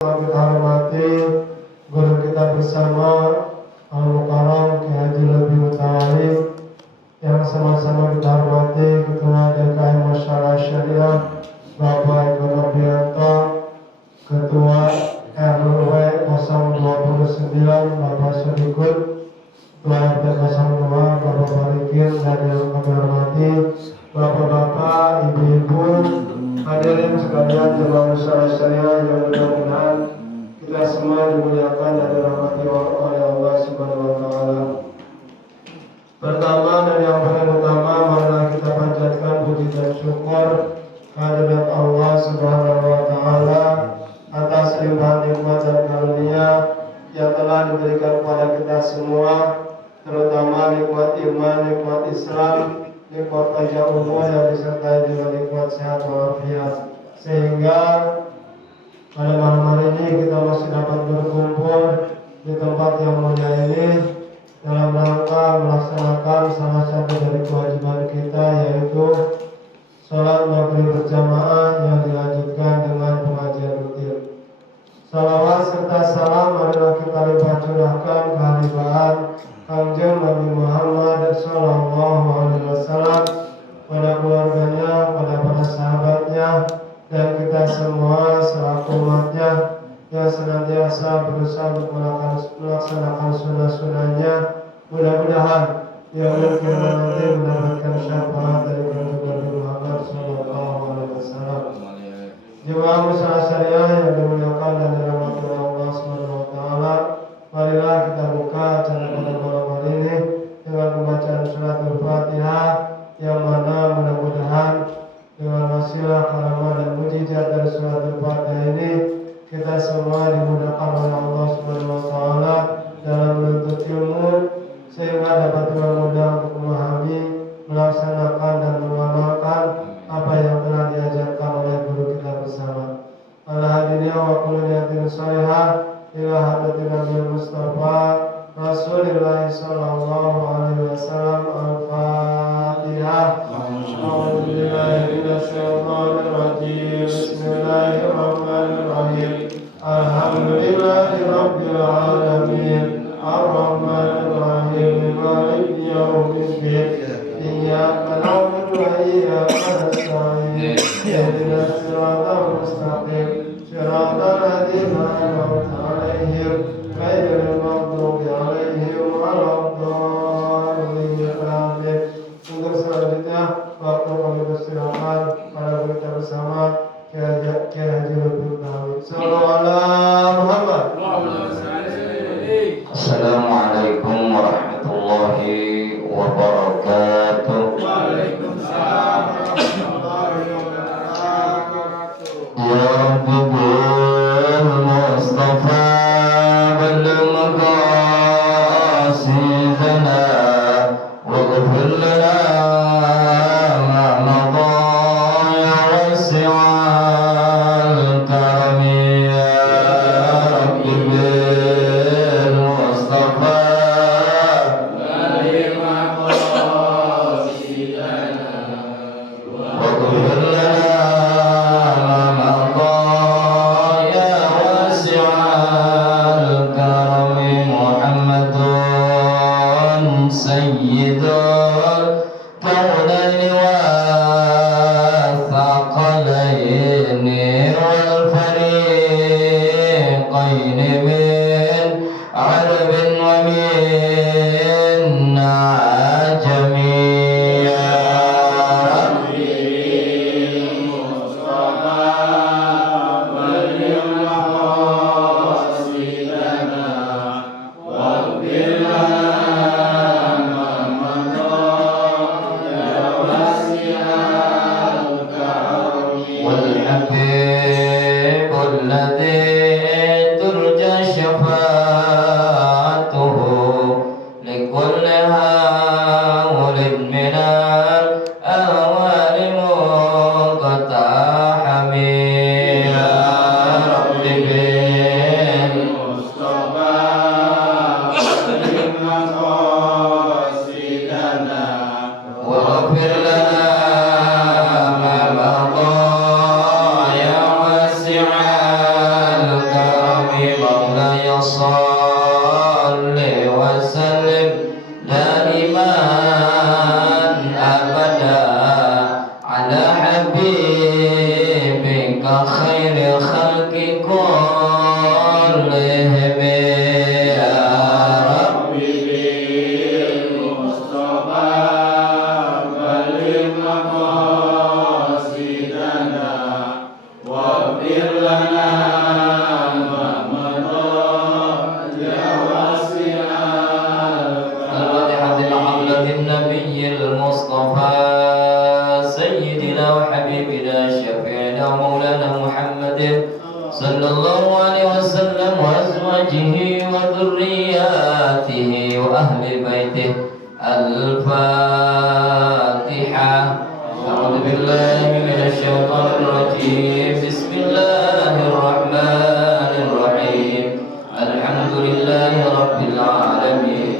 Kita hormati guru kita bersama Al-Mukarram Ki Haji Lebih Mutawali, yang sama-sama kita hormati Ketua DKM Masyarakat Syariah Bapak Eko Noprianto, Ketua RW 029 Bapak Sodikun, Ketua RT 02 Bapak Balikin, dan yang kami hormati Bapak-bapak, ibu-ibu, hadirin sekalian jemaah masyarakat syariah yang mudah-mudahan kita semua dimuliakan dan dirahmati oleh Allah Subhanahu wa taala. Pertama dan yang paling utama, marilah kita panjatkan puji dan syukur kehadirat Allah Subhanahu wa taala atas limpahan nikmat dan karunia yang telah diberikan kepada kita semua, terutama nikmat iman, nikmat Islam, nikmat panjang umur yang disertai dengan nikmat sehat walafiat, sehingga pada malam hari ini kita masih dapat berkumpul di tempat yang mulia ini dalam rangka melaksanakan salah satu dari kewajiban kita, yaitu sholat maghrib berjamaah yang dilanjutkan dengan pengajian rutin. Salawat serta salam marilah kita limpah curahkan kehadiran Kanjeng Nabi Muhammad Sallallahu Alaihi Wasallam, pada keluarganya, pada para sahabatnya, dan kita semua selaku umatnya yang senantiasa berusaha untuk melaksanakan sunnah-sunnahnya. Mudah-mudahan yang mungkin nanti mendapatkan syafaat dari Kanjeng Nabi Muhammad Sallallahu Alaihi Wasallam. Jemaah masyarakat syariah yang dimuliakan dan dirahmati Allah Subhanahu wa taala, marilah kita buka acara pada malam hari ini dengan pembacaan surat Al-Fatihah, yang mana mudah-mudahan dengan wasilah karamah dan mujizat dari surat Al-Fatihah ini kita semua dimudahkan oleh Allah Subhanahu wa taala dalam menuntut ilmu, sehingga dapat dengan mudah untuk memahami, melaksanakan dan mengamalkan apa yang telah diajarkan oleh guru kita bersama. Al-Hadiniyah wa kullu niyatin salihah ila hadratin Nabi Mustafa Rasulullah sallallahu alaihi wasallam. Al-Fatihah. A'udzu billahi minasyaitonir rajim. Bismillahirrahmanirrahim. Alhamdulillahirabbil alamin. Ar-Rahmanir Rahim. Maliki yaumiddin. Iyyaka na'budu wa iyyaka nasta'in. Ihdinas siratal mustaqim. Siratal ladzina an'amta 'alaihim ghairil maghdubi alaihim waladdallin. Amin. Untuk selanjutnya waktu kami beristirahat, para kita bersama Kiai Haji Lebih Mutawali. Sallallahu alaihi Muhammad. Assalamualaikum warahmatullahi wabarakatuh. Waalaikumsalam warahmatullahi wabarakatuh. Ya Rabbul Mustafa balligh maqasidana waghfir lana ma madha ya wasi'al karami ya Rabbul Mustafa Balligh maqasidana waghfir lana ma madha ya wasi'al karami Muhammadun sayyidul kaunaini wathaqalaini wal fariqaini min arabin wa min ajami ya Rabbi والحبيب الذي ترجى شفاعته لكل هول من الأهوال مقتحم يا رب بالمصطفى واغفر لنا ما مضى يا واسع صل وسلم دائما أبدا على حبيبك خير خلق كلهم يا ربي بالمصطفى بلغ مقاصدنا واغفر لنا ما مضى يا واسع الفاتحة لحضرة النبي المصطفى سيدنا وحبيبنا شفيعنا ومولانا محمد صلى الله عليه وسلم وأزواجه وذرياته وأهل بيته الفاتحة أعوذ بالله من الشيطان الرجيم بسم الله الرحمن الرحيم الحمد لله رب العالمين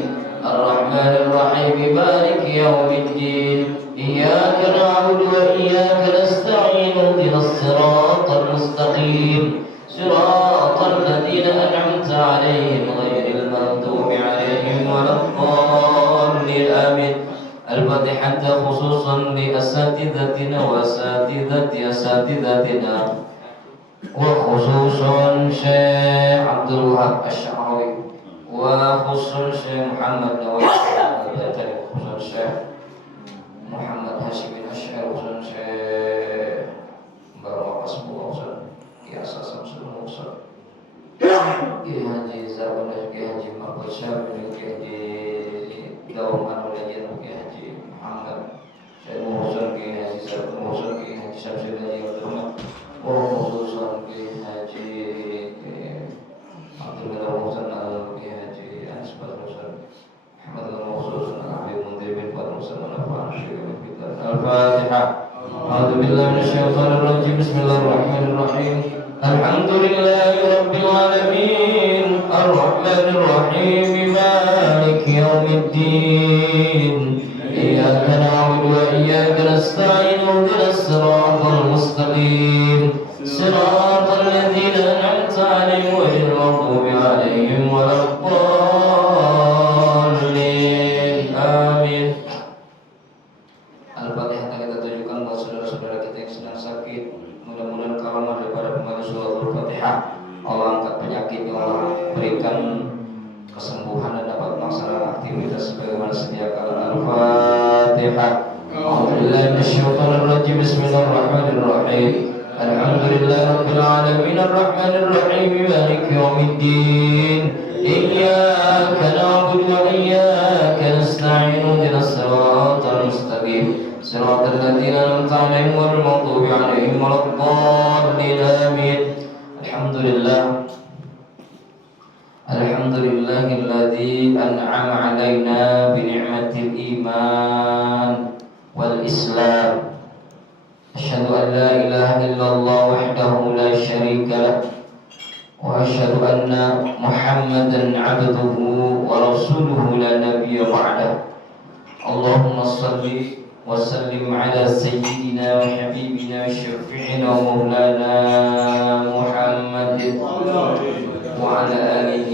الرحمن الرحيم مالك يوم الدين إياك نعبد وإياك نستعين اهدنا الصراط المستقيم صراط الذين أنعمت عليهم غير المغضوب عليهم ولا الضالين آمين الفاتحة خصوصا لأساتذتنا وأساتذتنا وخصوصا شيخ عبد الوهاب الشعراوي وخصوصا شيخ محمد نووي خصوصا شيخ محمد هاشم الأشعري وخصوصا شيخ بارك الله وسلم يا أساس المرسل Ki Haji Zarwan Ki Haji Mahfud Syah Ki Haji Dawam Anulayan Ki Haji Muhammad Syed Muhsin Ki Haji Zarwan Muhsin Ki Haji Syamsul Haji Abdul Rahman khususan Ki Haji Abdul Ghani Muhsin Ki Haji Anis Badr Muhsin Muhammad al-Muhsin Habib Mundir bin Badr Muhsin al-Afan Syekh Al-Fatihah A'udzu billahi minasyaitonir rajim Bismillahirrahmanirrahim الحمد لله رب العالمين الرحمن الرحيم مالك يوم الدين إياك نعبد وإياك نستعين اهدنا الصراط المستقيم صراط الذين أنعمت عليهم غير المغضوب عليهم ولا الضالين آمين Al-Fatihah kita tujukan buat saudara-saudara kita yang sedang sakit. Mudah-mudahan kalamah daripada pembaca surah Al-Fatihah Allah angkat penyakitnya, Allah berikan kesembuhan dan dapat melaksanakan aktivitas sebagaimana sedia kala. Al-Fatihah. A'udzubillahi minasyaitonir rajim. Bismillahirrahmanirrahim. Alhamdulillahirabbil alamin arrahmanir rahim maliki yaumiddin. Iyyaka na'budu wa iyyaka nasta'in ihdinas siratal mustaqim. صراط الذين أنعمت عليهم غير المغضوب عليهم ولا الضالين آمين الحمد لله الذي أنعم علينا بنعمة الإيمان والإسلام أشهد أن لا إله إلا الله وحده لا شريك له وأشهد أن محمدا عبده ورسوله لا نبي بعده اللهم صل وسلم على سيدنا وحبيبنا وشفيعنا ومولانا محمد وعلى آله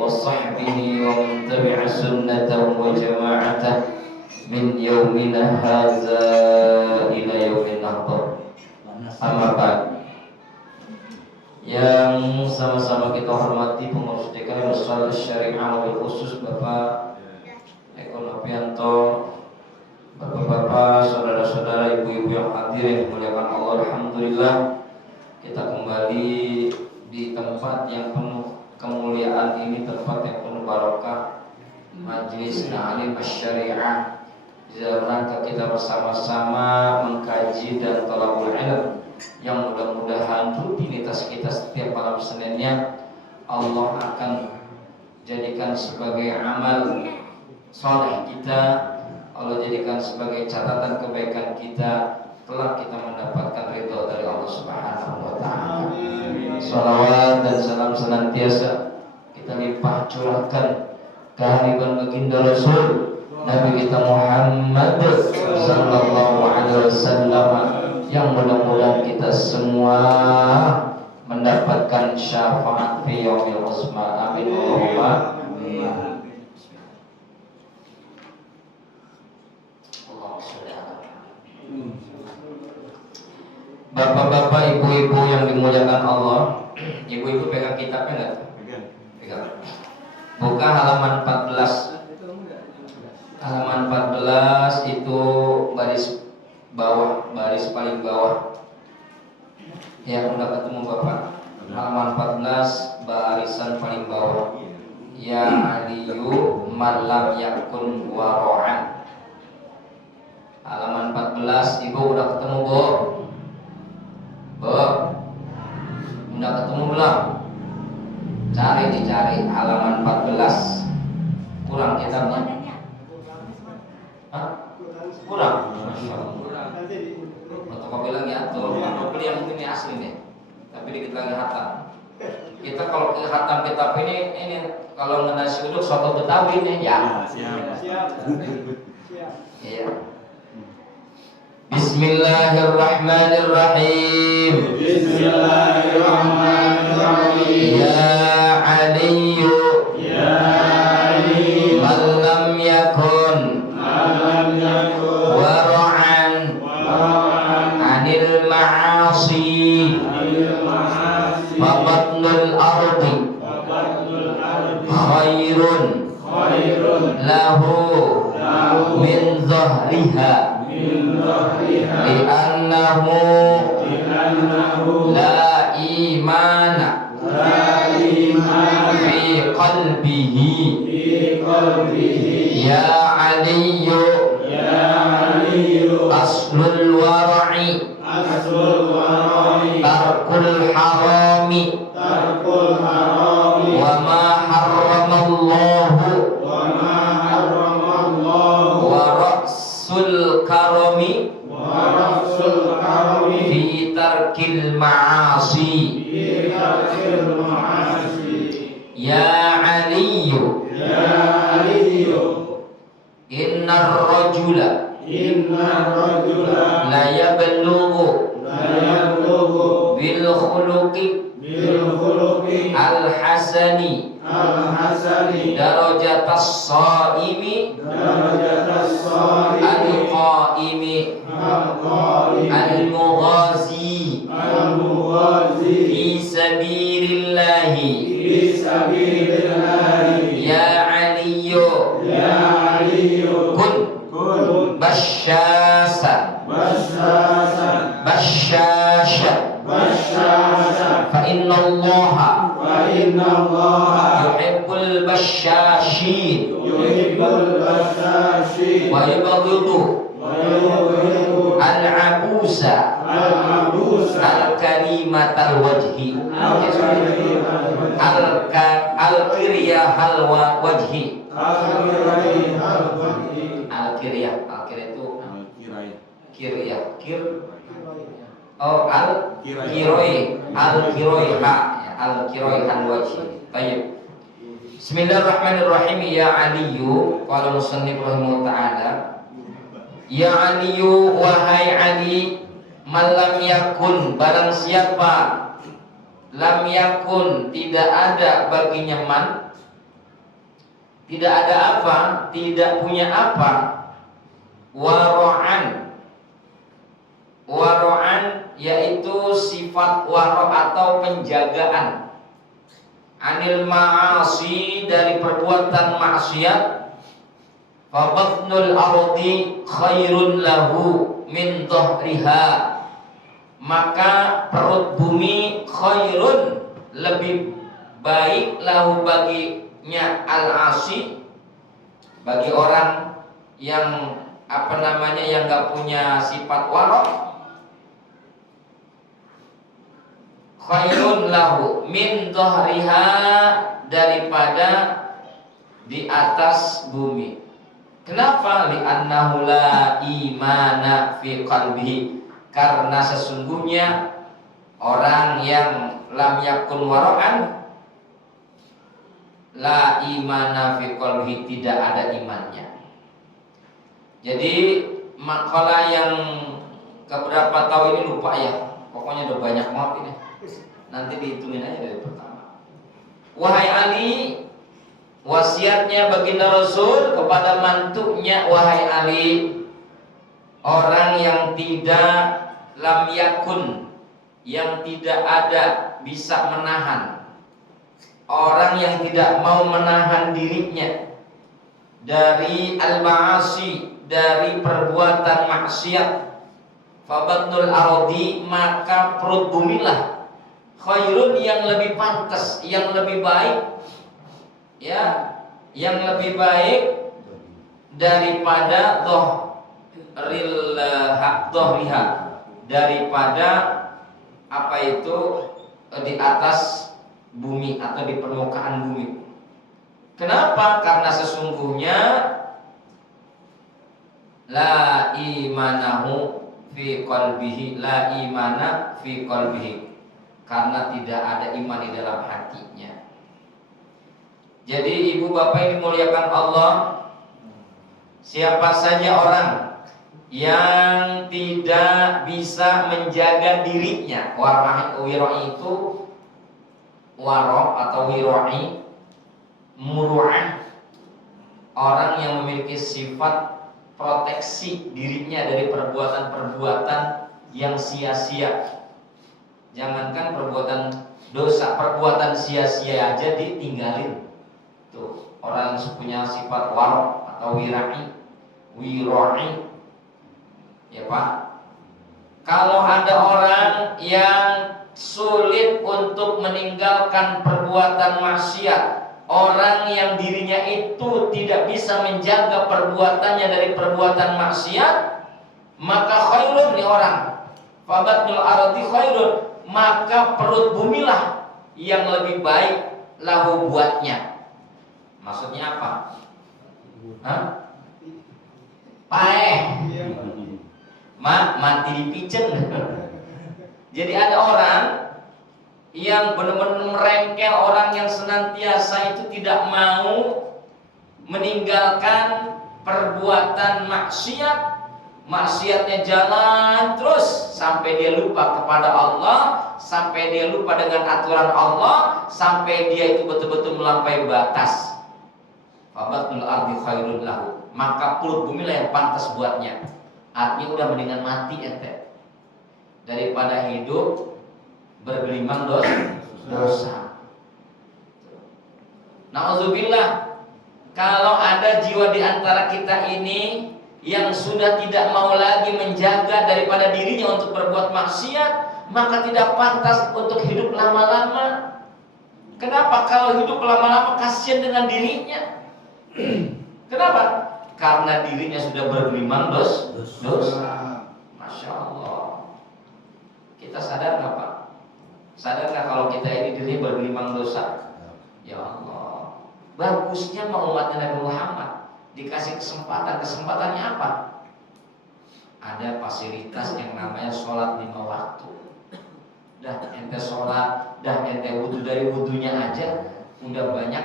وصحبه ومن تبع سنته وجماعته من يومنا هذا إلى يوم النهضة. Amma ba'd. Yang sama-sama kita hormati pengurus DKM Ustaz Syariah wabil khusus Bapak Eko Nopianto, Bapak-bapak, saudara-saudara, ibu-ibu yang hadir yang dimuliakan Allah, alhamdulillah kita kembali di tempat yang penuh kemuliaan ini, tempat yang penuh barokah, Majelis Ta'lim Asy-Syariah, dalam rangka kita bersama-sama mengkaji dan thalabul ilm yang mudah-mudahan rutinitas kita setiap malam Seninnya Allah akan jadikan sebagai amal saleh kita, Allah jadikan sebagai catatan kebaikan kita, kelak kita mendapatkan ridho dari Allah Subhanahu wa taala. Shalawat dan salam senantiasa kita limpah curahkan kehadiran baginda Rasul Nabi kita Muhammad sallallahu alaihi wasallam yang mudah-mudahan kita semua mendapatkan syafaat fi yaumil usma. Amin Allahumma amin. Bapak-bapak, ibu-ibu yang dimuliakan Allah, ibu-ibu pegang kitabnya enggak? Pegang. Buka halaman 14. Halaman 14 itu baris bawah, baris paling bawah. Ya, udah ketemu Bapak. Halaman 14 barisan paling bawah. Ya aliyu malam yakun waro'an. Halaman 14, Ibu udah ketemu, Bu? Bu, udah ketemu belum? Dicari halaman 14. Kurang kitabnya? Hah? Kurang? Fotokopi lagi atau fotokopi yang mungkin ini asli nih, tapi dikit lagi hatam. Kita kalau ke hatam kitab ini kalau nasi uduk soto Betawi nih ya. Siap. Iya. Bismillahirrahmanirrahim. Bismillahirrahmanirrahim. Ya aliyu. Ya aliyu. Man lam yakun. Wara'an. Anil ma'asi. Fabatnul ardi. Khairun. Lahu. Min zahriha. Li'annahu la imana fi qalbihi. Ya aliyu aslul wara'i tarkul harami wa ma harramallahu wa ra'sul karami fi tarkil ma'asi. Ya aliyu innar rajula la yablughu bil khuluqi al hasani darajatas shaimi al qaimi al mughazi fi sabilillahi. Ya aliyu kun basyasa fa inna allaha yuhibbul basyashin wa yubghidu al-abusa al-karimatal wajhi al-kiryahal wajhi. Al-kiryah itu al-kiroyhan wajhi. Baik. Bismillahirrahmanirrahim. Ya aliyu, qala musannif rahimahullah ta'ala. Ya aliyu, wahai Ali, malam yakun, barang siapa lam yakun, tidak ada baginya man, tidak ada apa, tidak punya apa, waro'an yaitu sifat waro' atau penjagaan, anil ma'asi, dari perbuatan maksiat, fabatnul ardi khairun lahu min dhahriha, maka perut bumi khairun, lebih baik, lahu baginya, al-asi, bagi orang yang yang gak punya sifat warok, khairun lahu min dhahriha, daripada di atas bumi. Kenapa? Li'annahu la imana fi qalbihi, karena sesungguhnya orang yang lam yakun waro'an, la imana fi qalbihi, tidak ada imannya. Jadi makalah yang keberapa tahu ini lupa ya, pokoknya udah banyak banget ini. nanti dihitungin aja dari pertama. Wahai Ali, wasiatnya baginda Rasul kepada mantunya, wahai Ali, orang yang tidak lam yakun, yang tidak ada bisa menahan, orang yang tidak mau menahan dirinya dari al-ma'asi, dari perbuatan maksiat, fabatnul ardi, maka perut bumilah khairun, yang lebih pantas, yang lebih baik, ya, yang lebih baik daripada dohriha, daripada apa itu di atas bumi atau di permukaan bumi. Kenapa? Karena sesungguhnya la imanahu fi qalbihi, la imana fi qalbihi, karena tidak ada iman di dalam hatinya. Jadi ibu bapak yang dimuliakan Allah, siapa saja orang yang tidak bisa menjaga dirinya, wira'i itu waro atau wira'i, muru'ah, orang yang memiliki sifat proteksi dirinya dari perbuatan-perbuatan yang sia-sia. Jangankan perbuatan dosa, perbuatan sia-sia aja ditinggalin. Tuh, orang yang punya sifat waro atau wira'i, ya Pak. Kalau ada orang yang sulit untuk meninggalkan perbuatan maksiat, orang yang dirinya itu tidak bisa menjaga perbuatannya dari perbuatan maksiat, maka khairun nih orang, fabatnul ardi khairun, maka perut bumilah yang lebih baik lahu buatnya. Maksudnya apa? Paeh, mati dipicen. Jadi ada orang yang benar-benar merengkel, orang yang senantiasa itu tidak mau meninggalkan perbuatan maksiat, maksiatnya jalan terus sampai dia lupa kepada Allah, sampai dia lupa dengan aturan Allah, sampai dia itu betul-betul melampaui batas. Fabatnul ardi khairun lahu, maka perut bumi lah yang pantas buatnya. Artinya udah mendingan mati ente daripada hidup bergelimang dosa. Nauzubillah, kalau ada jiwa di antara kita ini yang sudah tidak mau lagi menjaga daripada dirinya untuk berbuat maksiat, maka tidak pantas untuk hidup lama-lama. Kenapa? Kalau hidup lama-lama kasihan dengan dirinya. Kenapa? Karena dirinya sudah bergelimang dosa. Masya Allah. Kita sadar nggak Pak? Sadar nggak kalau kita ini diri bergelimang dosa? Ya Allah. Bagusnya mau umatnya Nabi Muhammad dikasih kesempatan. Kesempatannya apa? Ada fasilitas yang namanya sholat 5 waktu. Dah ente sholat, dah ente wudhu, dari wudhunya aja udah banyak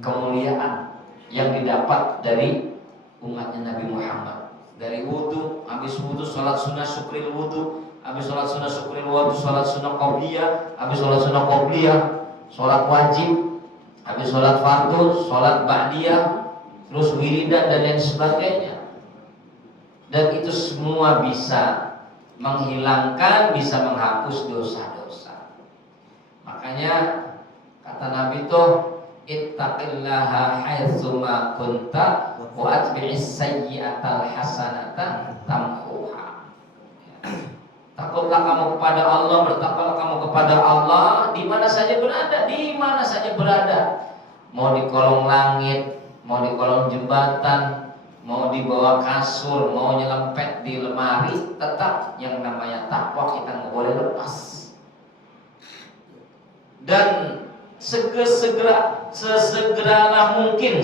kemuliaan yang didapat dari umatnya Nabi Muhammad. Dari wudhu, habis wudhu sholat sunnah syukril wudhu, habis sholat sunnah syukril wudhu, sholat sunnah qobliyah, habis sholat sunnah qobliyah, sholat wajib, habis sholat fardu, sholat ba'diyah, terus wiridan dan lain sebagainya. Dan itu semua bisa menghilangkan, bisa menghapus dosa-dosa. Makanya kata Nabi tuh, ittaqillaha haitsuma kunta wa atbi'is sayyi'atal hasanata tamhuha. Takutlah kamu kepada Allah, bertakwalah kamu kepada Allah di mana saja berada, di mana saja berada. Mau di kolong langit, mau di kolong jembatan, mau di bawah kasur, mau nyelempet di lemari, tetap yang namanya takwa kita nggak boleh lepas. Dan sesegeralah mungkin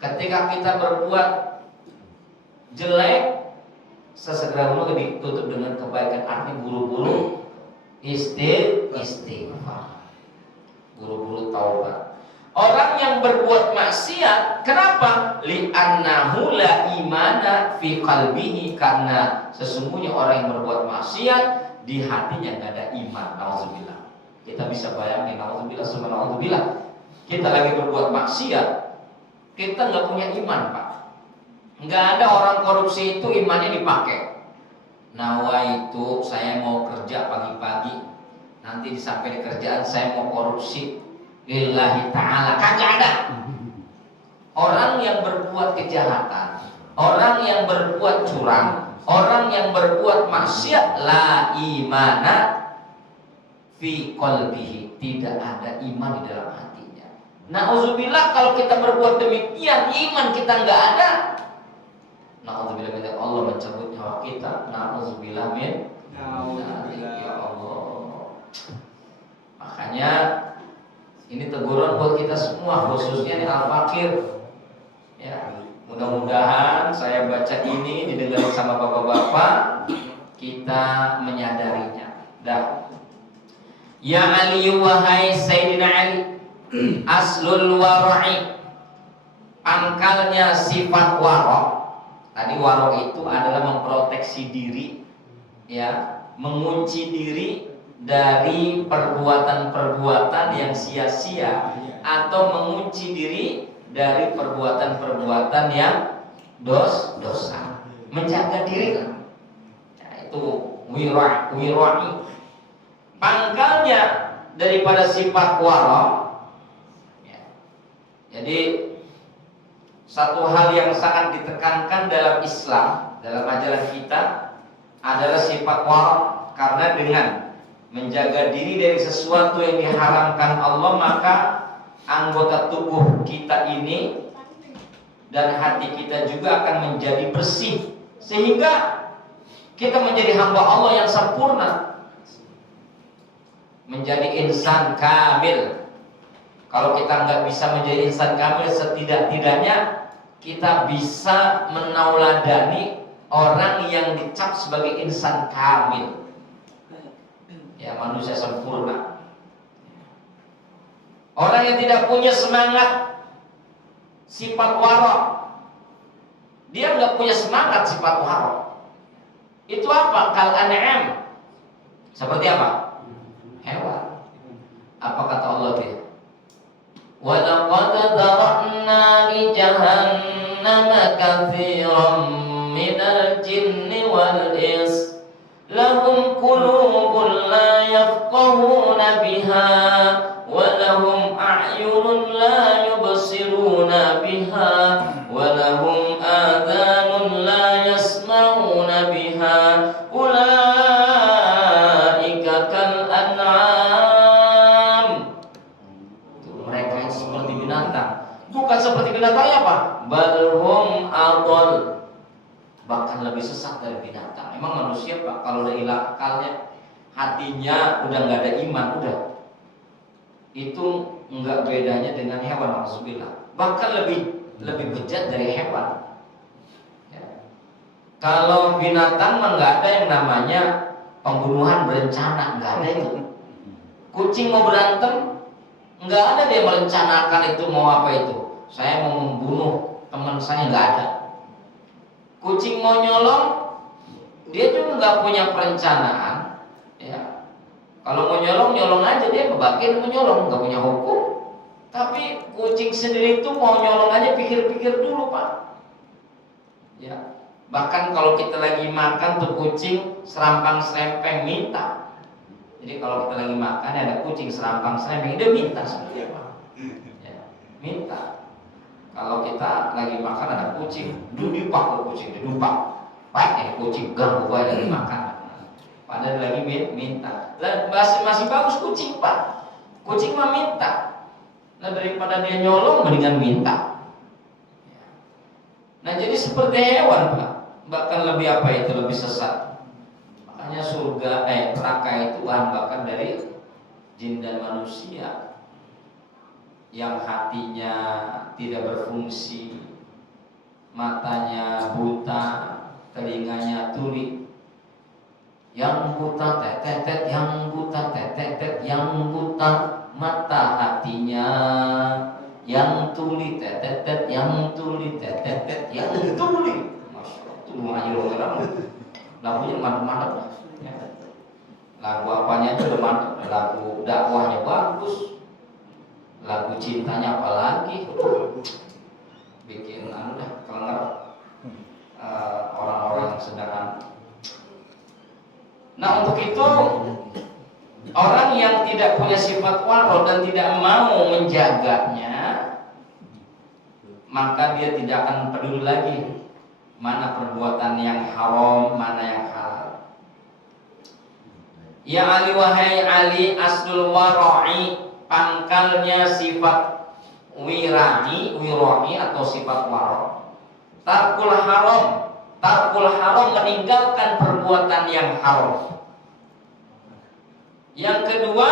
ketika kita berbuat jelek, sesegera mungkin ditutup dengan kebaikan. Arti buru-buru istighfar, buru-buru taubat. Orang yang berbuat maksiat, kenapa? Li'annahu la imana fi qalbihi, karena sesungguhnya orang yang berbuat maksiat di hatinya nggak ada iman. Nauzubillah. Kita bisa bayangin, nauzubillah, subhanallah, kita lagi berbuat maksiat, kita nggak punya iman, Pak. Nggak ada orang korupsi itu imannya dipakai. Nawaitu, saya mau kerja pagi-pagi, nanti disampai di kerjaan saya mau korupsi lillahi ta'ala, kagak ada. Orang yang berbuat kejahatan, orang yang berbuat curang, orang yang berbuat maksiat, la imana fi qalbihi, tidak ada iman di dalam hatinya. Nauzubillah, kalau kita berbuat demikian, iman kita nggak ada. Nauzubillah min Allah mencabut nyawa kita. Nauzubillah min ya Allah. Makanya ini teguran buat kita semua, khususnya nih al-fakir. Ya, mudah-mudahan saya baca ini didengar sama bapak-bapak, kita menyadarinya. Dah. Ya Ali, wahai Sayyidina Ali, aslul wara'i, pangkalnya sifat wara'. Tadi wara' itu adalah memproteksi diri, ya, mengunci diri dari perbuatan-perbuatan yang sia-sia, atau mengunci diri dari perbuatan-perbuatan yang dosa, menjaga diri lah. Nah, itu wira'i. Pangkalnya daripada sifat wara', ya. Jadi satu hal yang sangat ditekankan dalam Islam, dalam ajaran kita, adalah sifat wara', karena dengan menjaga diri dari sesuatu yang diharamkan Allah, maka anggota tubuh kita ini dan hati kita juga akan menjadi bersih, sehingga kita menjadi hamba Allah yang sempurna, menjadi insan kamil. Kalau kita nggak bisa menjadi insan kamil, setidak-tidaknya kita bisa menauladani orang yang dicap sebagai insan kamil, ya, manusia sempurna. Orang yang tidak punya semangat sifat wara', dia nggak punya semangat sifat wara'. Itu apa? Kal an'am. Seperti apa? Hewan. Apa kata Allah dia? Wa laqad dara'na li jahannama katsiran minal jinni wal ins lahum qulubun la yafqahuna biha wa lahum a'yunun la yubsiruna biha wa lahum adhanun la yasma'una biha ulaika kal an'am. Mereka yang seperti binatang. Bukan seperti binatang apa? Balhum adol, bahkan lebih sesat dari binatang. Emang manusia, Pak, kalau udah hilang akalnya, hatinya udah nggak ada iman, udah, itu nggak bedanya dengan hewan, alhamdulillah. Bahkan lebih bejat dari hewan. Ya. Kalau binatang mah nggak ada yang namanya pembunuhan berencana, nggak ada itu. Kucing mau berantem, nggak ada dia merencanakan itu mau apa itu. Saya mau membunuh teman saya, nggak ada. Kucing mau nyolong, dia juga nggak punya perencanaan, ya. Kalau mau nyolong aja, dia kebagian menyolong, nggak punya hukum. Tapi kucing sendiri itu mau nyolong aja pikir-pikir dulu, Pak. Ya. Bahkan kalau kita lagi makan tuh kucing serampang-serempeng minta. Jadi kalau kita lagi makan ada kucing serampang-serempeng, dia minta sebenarnya, Pak. Ya, minta. Kalau kita lagi makan ada kucing, dupak kucing, dupak. Pak, ini kucing ganggu gue lagi makan. Padahal lagi minta. Lah masih bagus kucing, Pak. Kucing mah minta. Nah, daripada dia nyolong mendingan minta. Nah, jadi seperti hewan, Pak. Bahkan lebih apa itu, lebih sesat. Makanya surga neraka itu bahan bakar dari jin dan manusia yang hatinya tidak berfungsi, matanya buta, telinganya tuli, yang buta tetet, yang buta tetet, yang buta mata hatinya, yang tuli tetet, yang tuli tetet, yang tuli. Masya Allah, itu mengaji orang lagunya mantap-mantap lah. Ya. Lagu apanya itu mantap, lagu dakwahnya bagus, lagu cintanya apalagi, bikin anu dah kelengar orang-orang yang sedang. Nah untuk itu orang yang tidak punya sifat waro dan tidak mau menjaganya, maka dia tidak akan peduli lagi mana perbuatan yang haram, mana yang halal. Ya Ali wahai Ali, aslul wara'i, pangkalnya sifat wira'i atau sifat waro. Tarkul haram meninggalkan perbuatan yang haram. Yang kedua,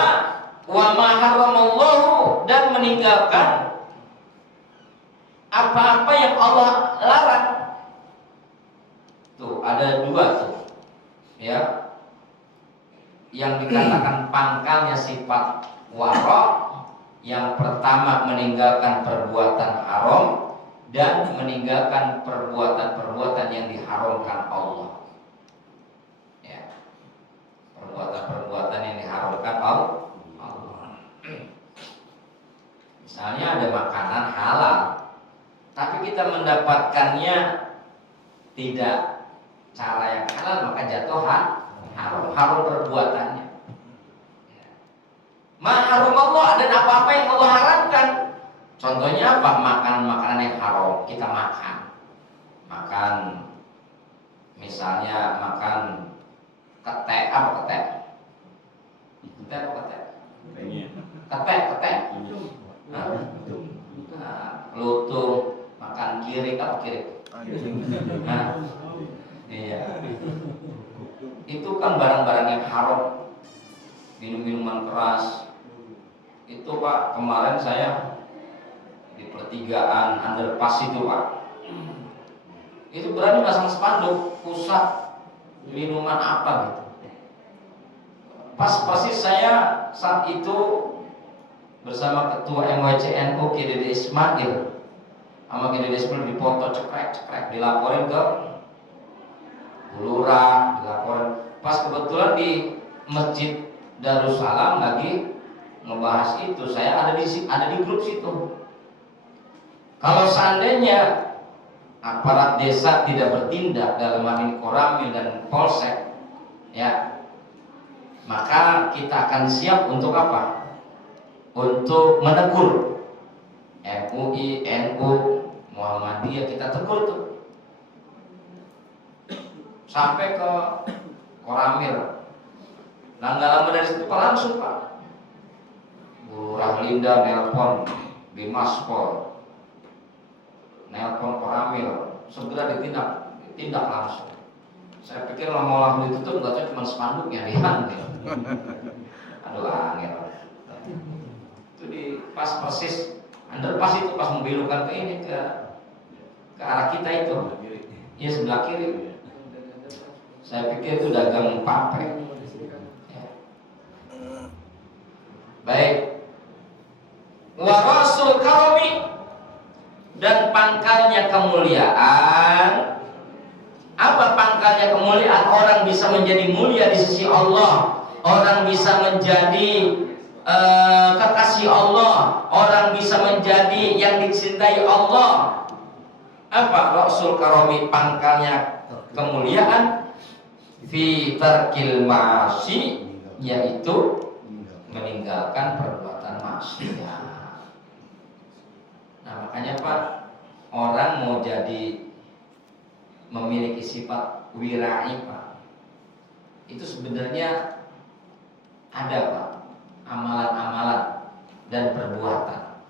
wa ma haramallahu, dan meninggalkan apa-apa yang Allah larang. Tuh, ada dua tuh. Ya. Yang dikatakan pangkalnya sifat wara, yang pertama meninggalkan perbuatan haram dan meninggalkan perbuatan-perbuatan yang diharamkan Allah. Perbuatan-perbuatan yang diharamkan Allah. Misalnya ada makanan halal, tapi kita mendapatkannya tidak cara yang halal, maka jatuh haram perbuatannya. Maharum Allah, dan apa-apa yang Allah haramkan. Contohnya apa? Makanan-makanan yang haram kita makan. Misalnya makan ketek, apa ketek? Ketek apa ketek? Ketek. Lutung, makan kirik, apa kirik? Iya. Itu kan barang-barang yang haram. Minum-minuman keras. Itu Pak, kemarin saya di pertigaan underpass itu Pak, itu berani pasang spanduk pusat minuman apa gitu. Persis saya saat itu bersama ketua MWCNU Kiai Dede Ismail, sama Kiai Dede Ismail dipoto cekrek dilaporin ke Lurah, dilaporin. Pas kebetulan di Masjid Darussalam lagi ngebahas itu, saya ada di grup situ. Kalau seandainya aparat desa tidak bertindak dalam hal ini Koramil dan Polsek, ya, maka kita akan siap untuk apa? Untuk menegur MUI, NU, Muhammadiyah, kita tegur tuh sampai ke Koramil. Nah, nggak lama dari situ Pak, langsung Pak Bu Rahlinda nelpon Bimaspol, nelpon Koramil, segera ditindak langsung. Saya pikir mau ditutup, nggak tahu cuma spanduk ya lihat. Aduh angin. Itu di pas persis underpass itu, pas membelokkan ke ini ke arah kita itu, ya sebelah kiri. Saya pikir itu dagang pape. Baik. Wa rasul karami, dan pangkalnya kemuliaan. Apa pangkalnya kemuliaan? Orang bisa menjadi mulia di sisi Allah, orang bisa menjadi kekasih Allah, orang bisa menjadi yang dicintai Allah. Apa rasul karami? Pangkalnya kemuliaan fi tarkil ma'asi, yaitu meninggalkan perbuatan maksiat. Nah makanya Pak, orang mau jadi memiliki sifat wira'i Pak, itu sebenarnya ada Pak amalan-amalan dan perbuatan.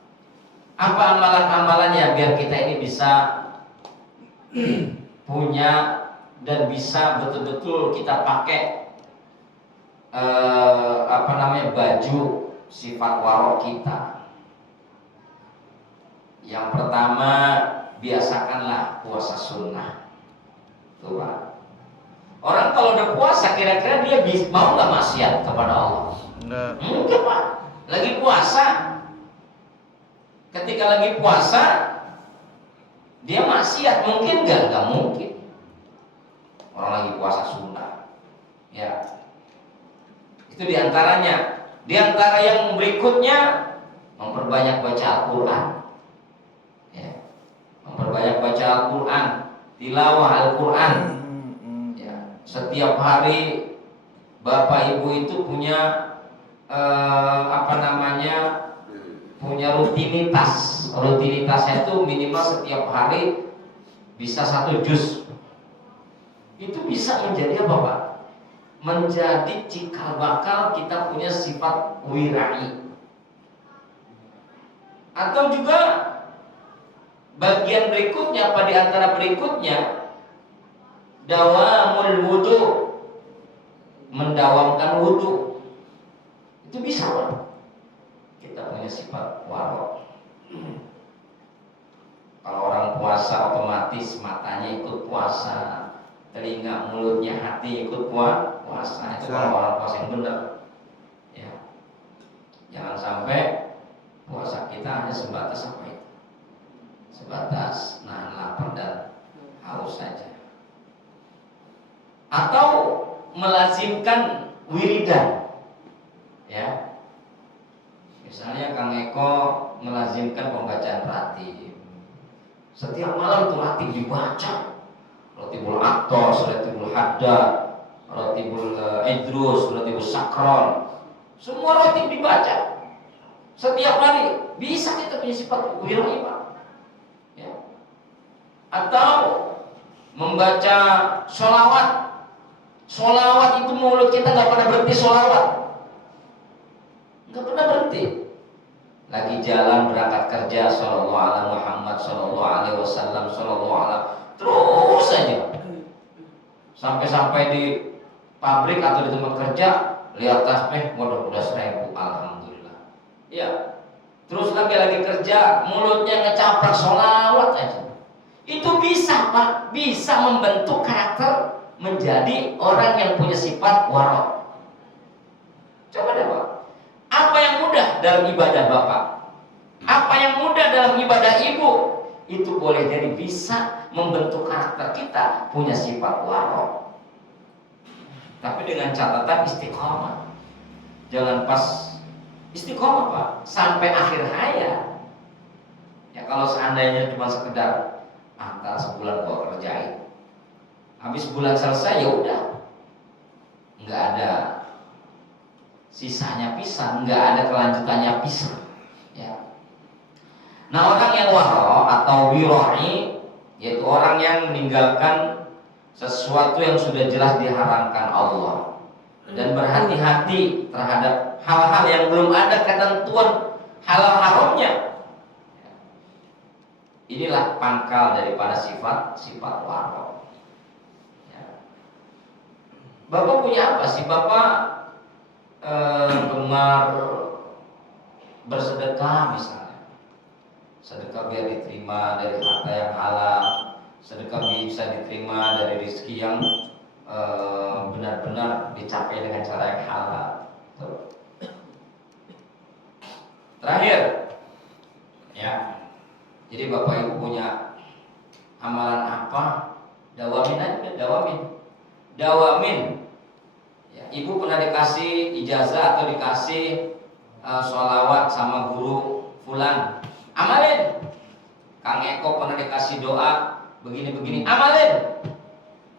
Apa amalan-amalannya biar kita ini bisa punya dan bisa betul-betul kita pakai baju sifat waro kita. Yang pertama, biasakanlah puasa sunnah. Tuh Pak. Orang kalau udah puasa kira-kira dia mau nggak maksiat kepada Allah? Enggak Pak. Lagi puasa. Ketika lagi puasa dia maksiat mungkin nggak? Nggak mungkin. Orang lagi puasa sunnah. Ya. Itu diantaranya. Di antara yang berikutnya memperbanyak baca Al-Quran. Ya. Memperbanyak baca Al-Quran, tilawah Al-Quran. Ya. Setiap hari Bapak Ibu itu punya punya rutinitas. Rutinitasnya itu minimal setiap hari bisa 1 juz. Itu bisa menjadi apa Pak? Menjadi cikal bakal kita punya sifat wirai. Atau juga bagian berikutnya, apa di antara berikutnya, dawamul wudu, mendawamkan wudu. Itu bisa Pak. Kita punya sifat warok. Kalau orang puasa otomatis matanya ikut puasa, telinga, mulutnya, hati ikut puasa. Itu kalau orang puasa yang benar. Ya. Jangan sampai puasa kita hanya sebatas apa itu? Sebatas nahan lapar dan haus saja. Atau melazimkan wiridan. Ya. Misalnya Kang Eko melazimkan pembacaan ratib. Setiap malam itu ratib dibaca. Ratibul Aqtos, Ratibul Haddad, Ratibul Idrus, Ratibul Sakron. Semua ratib dibaca. Setiap hari bisa kita punya sifat wirai Pak. Ya. Atau membaca sholawat. Sholawat itu mulut kita nggak pernah berhenti sholawat. Nggak pernah berhenti. Lagi jalan berangkat kerja, sallallahu alaihi Muhammad, sallallahu alaihi wasallam, sallallahu alaihi, terus saja. Sampai-sampai di pabrik atau di tempat kerja, lihat tasbih, waduh udah 1000, alhamdulillah. Ya. Terus lagi kerja, mulutnya ngecaprak sholawat aja. Itu bisa Pak, bisa membentuk karakter menjadi orang yang punya sifat warok. Coba deh Pak. Apa yang mudah dalam ibadah Bapak? Apa yang mudah dalam ibadah Ibu? Itu boleh jadi bisa membentuk karakter kita punya sifat warok. Tapi dengan catatan istiqomah. Jangan pas istiqomah Pak sampai akhir hayat. Ya kalau seandainya cuma sekedar antara sebulan gua kerjain, habis bulan selesai ya udah, nggak ada sisanya pisah, nggak ada kelanjutannya pisah. Ya. Nah orang yang waro atau wirai, yaitu orang yang meninggalkan sesuatu yang sudah jelas diharamkan Allah dan berhati-hati terhadap hal-hal yang belum ada ketentuan halal haramnya. Inilah pangkal daripada sifat waro. Ya. Bapak punya apa sih? Bapak gemar bersedekah misalnya. Sedekah biar diterima dari harta yang halal. Sedekah bisa diterima dari rezeki yang benar-benar dicapai dengan cara yang halal. Tuh. Terakhir, ya. Jadi Bapak Ibu punya amalan apa? Dawamin aja, dawamin. Ya, Ibu pernah dikasih ijazah atau dikasih sholawat sama guru fulan, amalin. Kang Eko pernah dikasih doa begini-begini, amalin.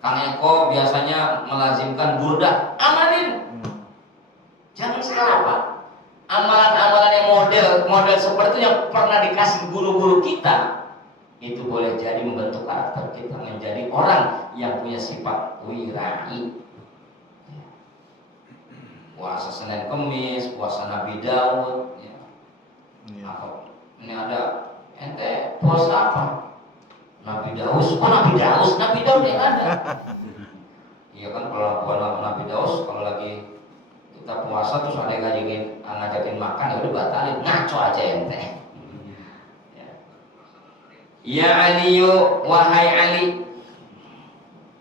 Kang Eko biasanya melazimkan burdah, amalin. Jangan salah Pak. Amalan-amalan yang model seperti itu yang pernah dikasih guru-guru kita, itu boleh jadi membentuk karakter kita menjadi orang yang punya sifat wirai. Puasa Senin Kemis, puasa Nabi Daud, ya. Ini ada ente puasa apa? Nabi Daus. Oh Nabi Daud yang ada. Iya kan kalau Nabi Daus kalau lagi kita puasa terus ada yang ngajakin makan ya udah batalin, ngaco aja ente. Ya Aliyu, wahai Ali,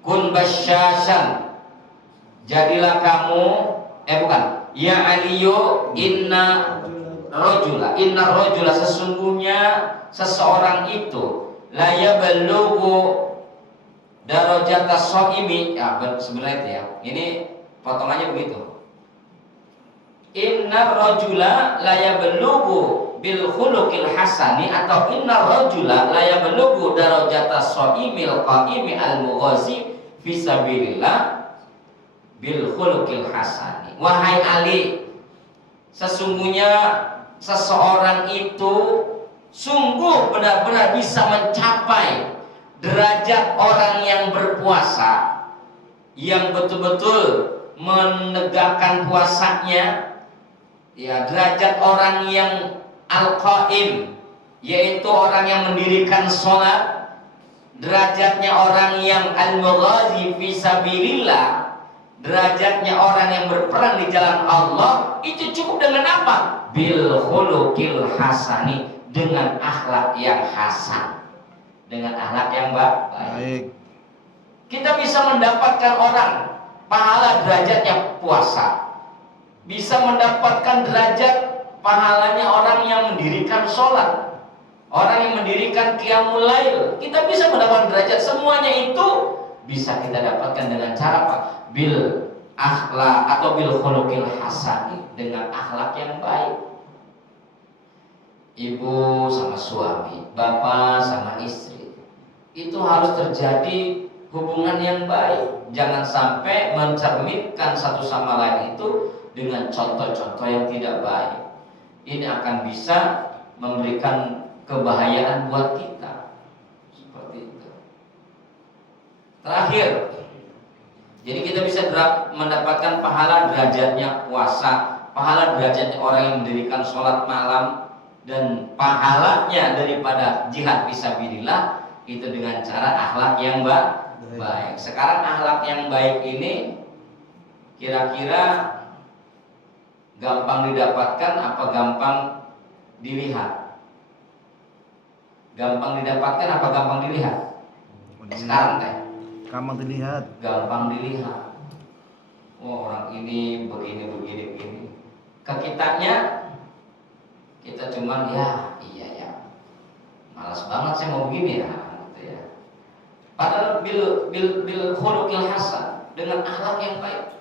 kun basyashan, jadilah kamu bukan, ya Aliyu inna rojula sesungguhnya seseorang itu la yablughu darajata shaimi, ya sebenarnya itu ya. Ini potongannya begitu. Inna rojula la yablughu bil khuluqil hasani, atau inna rojula la yablughu darajata shaimil qaimi al mughazi fi sabilillah bil khuluqil hasani. Wahai Ali, sesungguhnya seseorang itu sungguh benar-benar bisa mencapai derajat orang yang berpuasa, yang betul-betul menegakkan puasanya, ya, derajat orang yang al-qaim, yaitu orang yang mendirikan sholat, derajatnya orang yang al-mughazi fi sabilillah, derajatnya orang yang berperang di jalan Allah. Itu cukup dengan apa? Bil khuluqil hasani, dengan akhlak yang hasan, dengan akhlak yang baik. Kita bisa mendapatkan orang pahala derajatnya puasa, bisa mendapatkan derajat pahalanya orang yang mendirikan sholat, orang yang mendirikan qiyamul lail. Kita bisa mendapatkan derajat, semuanya itu bisa kita dapatkan dengan cara apa? Bil akhlak atau bil khuluqil hasani, dengan akhlak yang baik. Ibu sama suami, bapak sama istri, itu harus terjadi hubungan yang baik. Jangan sampai mencerminkan satu sama lain itu dengan contoh-contoh yang tidak baik. Ini akan bisa memberikan kebahayaan buat kita. Seperti itu. Terakhir, jadi kita bisa mendapatkan pahala derajatnya puasa, pahala derajatnya orang yang mendirikan sholat malam, dan pahalanya daripada jihad fisabilillah itu dengan cara akhlak yang baik. Sekarang akhlak yang baik ini kira-kira gampang didapatkan apa gampang dilihat? Gampang didapatkan apa gampang dilihat? Sekarang teh gampang dilihat. Gampang dilihat. Oh, orang ini begini. Kekitanya kita cuman iya, malas banget saya mau begini ya, gitu ya. Padahal bil khuluqil hasan, dengan akhlak yang baik.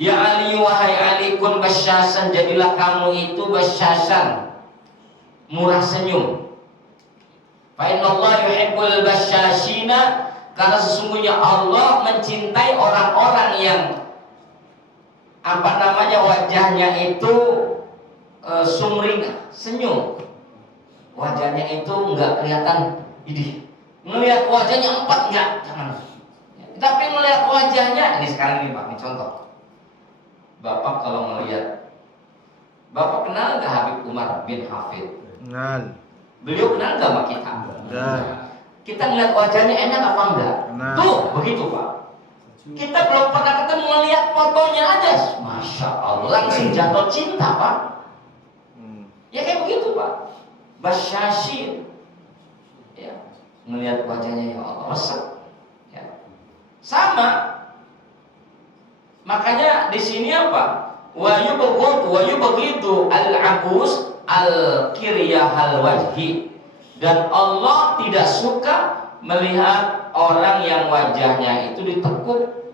Ya Ali, wahai Ali, kun basyasan, jadilah kamu itu basyasan, murah senyum. Fa innallaha yuhibbul basyashina, karena sesungguhnya Allah mencintai orang-orang yang wajahnya itu sumringah, senyum. Wajahnya itu enggak kelihatan idih. Melihat wajahnya empat enggak, jangan. Tapi melihat wajahnya, ini sekarang ini Pak, ini contoh. Bapak kalau melihat, Bapak kenal enggak Habib Umar bin Hafid? Kenal. Beliau kenal enggak sama kita? Enggak. Kita ngeliat wajahnya enak apa enggak? Kenal. Tuh, begitu Pak. Kita belum pernah ketemu, melihat fotonya aja, Masya Allah, langsung jatuh cinta Pak. Ya kayak begitu Pak. Basyashin, ya, melihat wajahnya ya Allah, resep, ya. Sama. Makanya di sini apa? Wa yubghidu al-abus al-kiryahal wajhi, dan Allah tidak suka melihat orang yang wajahnya itu ditekuk,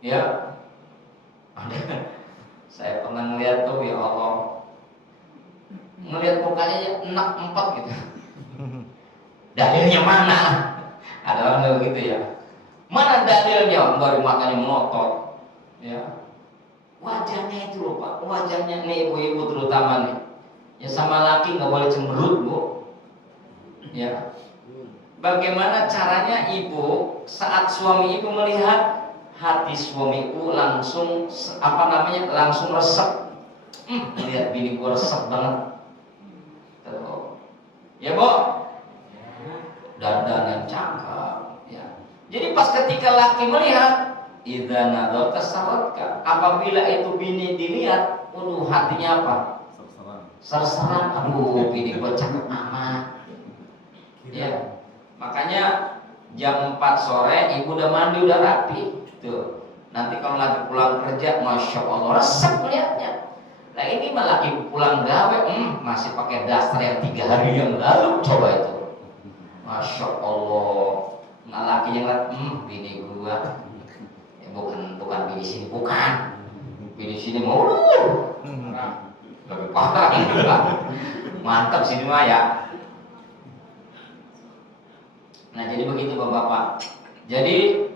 ya. Saya pernah melihat tuh, ya Allah, ngelihat mukanya enak empat gitu. Dalilnya mana? Ada orang begitu ya. Mana dalilnya? Baru matanya melotot, ya. Wajahnya itu loh Pak, wajahnya nih ibu-ibu terutama nih, ya, sama laki nggak boleh cemberut Bu, ya. Bagaimana caranya ibu saat suami ibu melihat, hati suami ibu langsung langsung resep. Melihat bini gua resep banget. Ya Bu, dandanan cakep, ya. Jadi pas ketika laki melihat, idza nadarta saratka, apabila itu bini dilihat, hatinya apa? Serseran. Aduh, bini gua cakep amat. Ya. Makanya jam 4 sore ibu udah mandi, udah rapi. Tuh, nanti kalau lagi pulang kerja, masya Allah, resep melihatnya. Nah ini malah lagi pulang gawe, masih pakai daster yang 3 hari yang lalu, coba itu. Masya Allah, nggak laki yang lihat, bini gua, ya bukan bini sini, bukan. Bini sini mau, lebih parah, mantap sini mah ya. Nah jadi begitu bapak-bapak. Jadi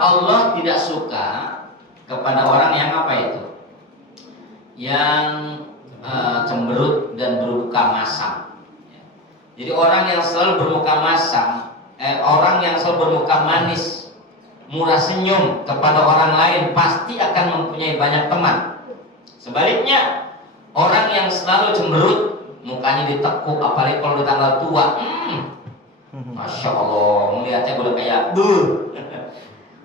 Allah tidak suka kepada orang yang apa itu? Yang cemberut dan bermuka masam. Jadi orang yang selalu bermuka masam, orang yang selalu bermuka manis, murah senyum kepada orang lain pasti akan mempunyai banyak teman. Sebaliknya, orang yang selalu cemberut, mukanya ditekuk, apalagi kalau di tanggal tua, masya Allah, melihatnya udah kayak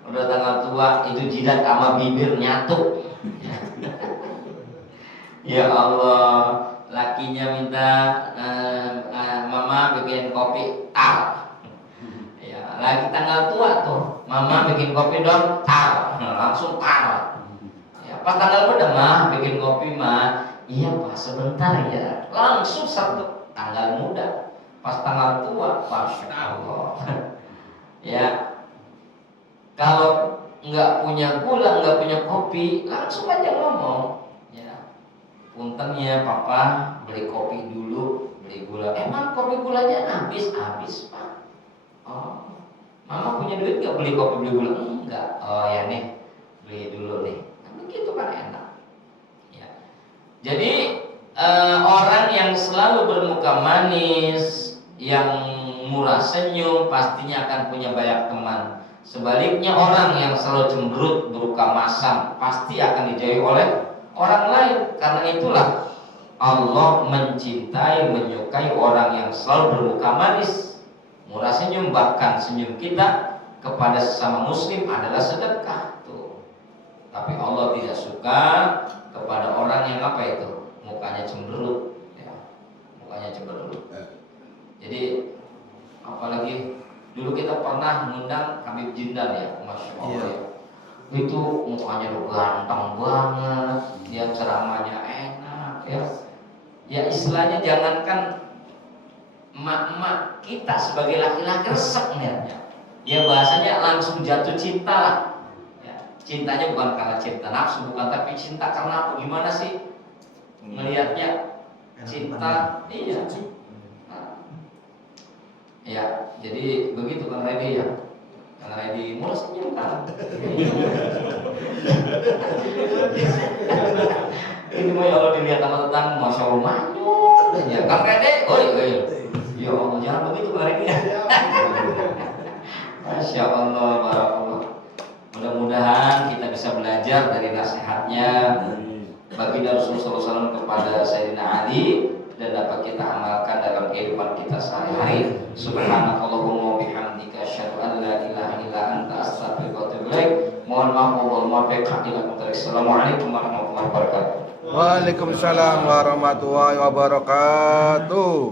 udah tanggal tua itu jidat sama bibir nyatu. Ya Allah, lakinya minta mama bikin kopi tar. Ya, lagi tanggal tua tuh, mama bikin kopi dong tar, langsung tar. Ya, pas tanggal muda mah bikin kopi mah, iya pak sebentar ya, langsung satu tanggal muda. Pas tanggal tua, masya Allah. Ya, kalau nggak punya gula, nggak punya kopi, langsung aja ngomong. Ya, punten ya papa, beli kopi dulu, beli gula. Emang kopi gulanya habis pak? Oh, mama punya duit nggak beli kopi beli gula? Enggak. Oh ya nih, beli dulu nih. Nah, begitu kan enak. Ya, jadi orang yang selalu bermuka manis, yang murah senyum, pastinya akan punya banyak teman. Sebaliknya orang yang selalu cemberut, bermuka masam, pasti akan dijauhi oleh orang lain. Karena itulah Allah mencintai, menyukai orang yang selalu bermuka manis, murah senyum. Bahkan senyum kita kepada sesama muslim adalah sedekah tuh. Tapi Allah tidak suka kepada orang yang apa itu? Mukanya cemberut, ya. Mukanya cemberut. Jadi apalagi dulu kita pernah mengundang Habib Jindal ya, masya Allah ya. Itu mukanya udah ganteng banget, dia ceramahnya enak ya. Ya istilahnya jangankan emak-emak kita sebagai laki-laki resek niatnya. Ya bahasanya langsung jatuh cinta lah. Ya, cintanya bukan karena cinta nafsu, bukan, tapi cinta karena apa? Gimana sih melihatnya cinta? Iya. Ya, jadi begitu Kang Redi ya. Kang Redi murah senyum kan. Ini mah ya Allah dilihat sama tetangga, masya Allah manyun. Ya, Kang Redi, oi. Ya Allah jangan begitu Kang Redi. Masya Allah, barakallah. Mudah-mudahan kita bisa belajar dari nasihatnya baginda Rasulullah SAW kepada Sayyidina Ali dan dapat kita amalkan dalam kehidupan kita sehari-hari. Subhanakallahumma bihamdika asyhadu an la ilaha illa anta astaghfiruka wa atubu ilaik. Mohon maaf wal muwaffiq. Assalamualaikum warahmatullahi wabarakatuh. Waalaikumsalam warahmatullahi wabarakatuh.